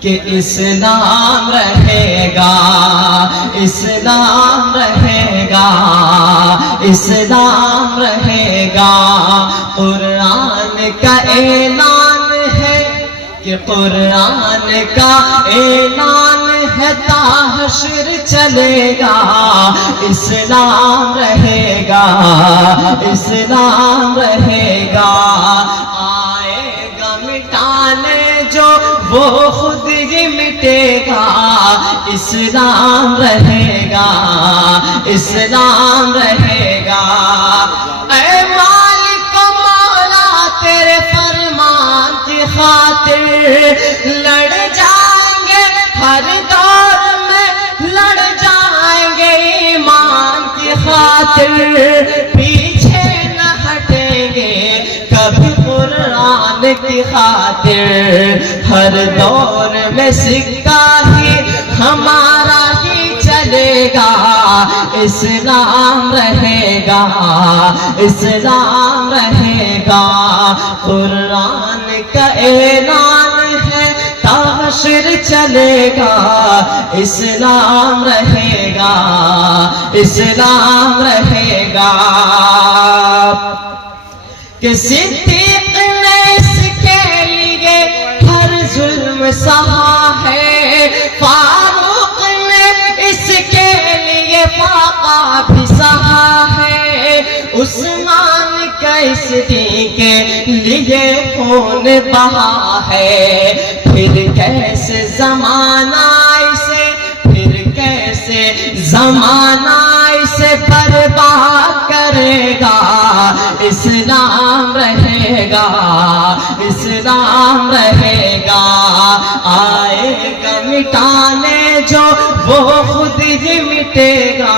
کہ اسلام رہے گا، اسلام رہے گا، اسلام رہے گا۔ قرآن کا اعلان ہے کہ قرآن کا اعلان ہے تا حشر چلے گا، اسلام رہے گا، اسلام رہے گا۔ آئے گا مٹانے جو وہ خود ہی مٹے گا، اسلام رہے گا، اسلام رہے گا۔ اے مالک و مولا تیرے فرمان کی خاطر لڑ جائیں گے، ہر دور میں لڑ جائیں گے، ایمان کی خاطر پیچھے نہ ہٹیں گے کبھی، قرآن کی خاطر ہر دور میں سکہ ہی ہمارا ہی چلے گا، اسلام رہے گا، اسلام رہے گا۔ قرآن کا اعلان ہے تا حشر چلے گا، اسلام رہے گا، اسلام رہے گا۔ کہ صدیق نے اس کے لیے ہر ظلم سہا ہے، فاروق نے اس کے لیے فاقہ بھی سہا ہے، عثمان کا اس دین کے لیے خون بہا ہے۔ پھر کیسے زمانہ اسے، پھر کیسے زمانہ اسے برباد کرے گا، اسلام رہے گا، اسلام رہے گا۔ آئے گا مٹانے جو وہ خود ہی مٹے گا،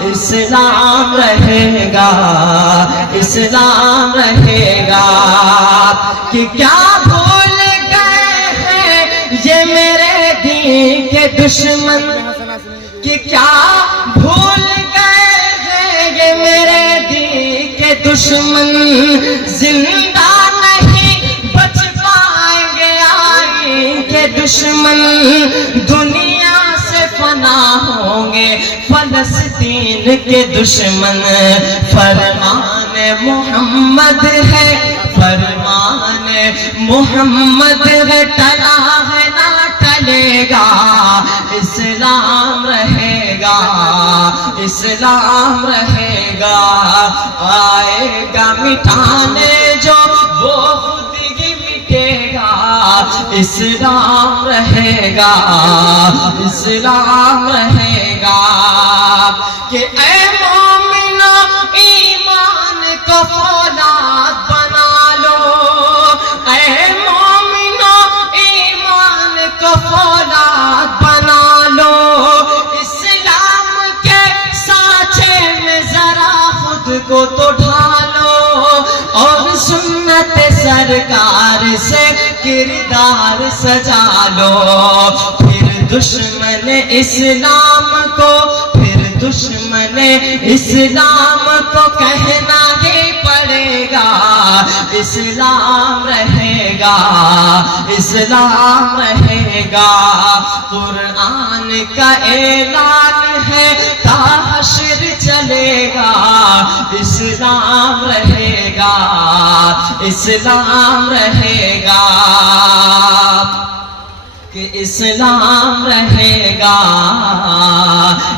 اسلام رہے گا، اسلام رہے گا۔ کہ کیا بھول گئے ہیں یہ میرے دین کے دشمن، کہ کیا بھول گئے ہیں یہ میرے دین کے دشمن، زندہ نہیں بچ پائیں گے آئین کے دشمن، دنیا سے فنا ہوں گے فلسطین کے دشمن۔ فرمان محمد ہے، فرمان محمد ہے، ٹلا ہے نہ ٹلے گا، اسلام رہے گا، اسلام رہے گا۔ آئے گا مٹانے جو وہ خود ہی مٹے گا، اسلام رہے گا، اسلام رہے گا۔ کہ اے مومنو ایمان کو فولاد بنا لو، اے مومنو ایمان کو فولاد بنا لو، اسلام کے سانچے میں ذرا خود کو تو ڈھالو، اور سنت سرکار سے کردار سجا لو۔ پھر دشمن اسلام کو، پھر دشمن اسلام کو کہنا ہی پڑے گا، اسلام رہے گا، اسلام رہے گا۔ قرآن کا اعلان ہے تا حشر چلے گا، اسلام رہے گا، اسلام رہے گا۔ کہ اسلام رہے گا،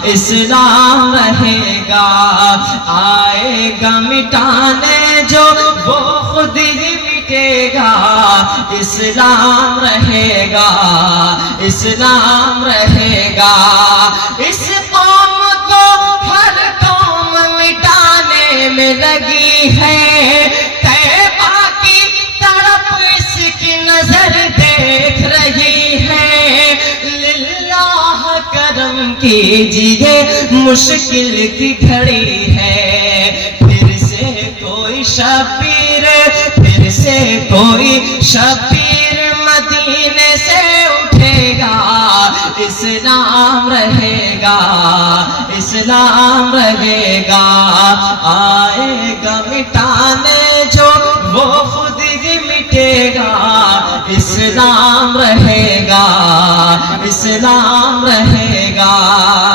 اسلام رہے گا۔ آئے گا مٹانے جو وہ خود ہی مٹے گا، اسلام رہے گا، اسلام رہے گا۔ اس قوم کو ہر قوم مٹانے میں لگی ہے، طیبہ کی طرف اس کی نظر دیکھ رہی ہے، للہ کرم کیجیے مشکل کی گھڑی ہے۔ پھر سے کوئی شبیر، پھر سے کوئی شبیر مدینے سے اٹھے گا، اسلام رہے گا، اسلام رہے گا۔ آئے گا مٹانے جو وہ خود ہی مٹے گا، اسلام رہے گا، اسلام رہے گا.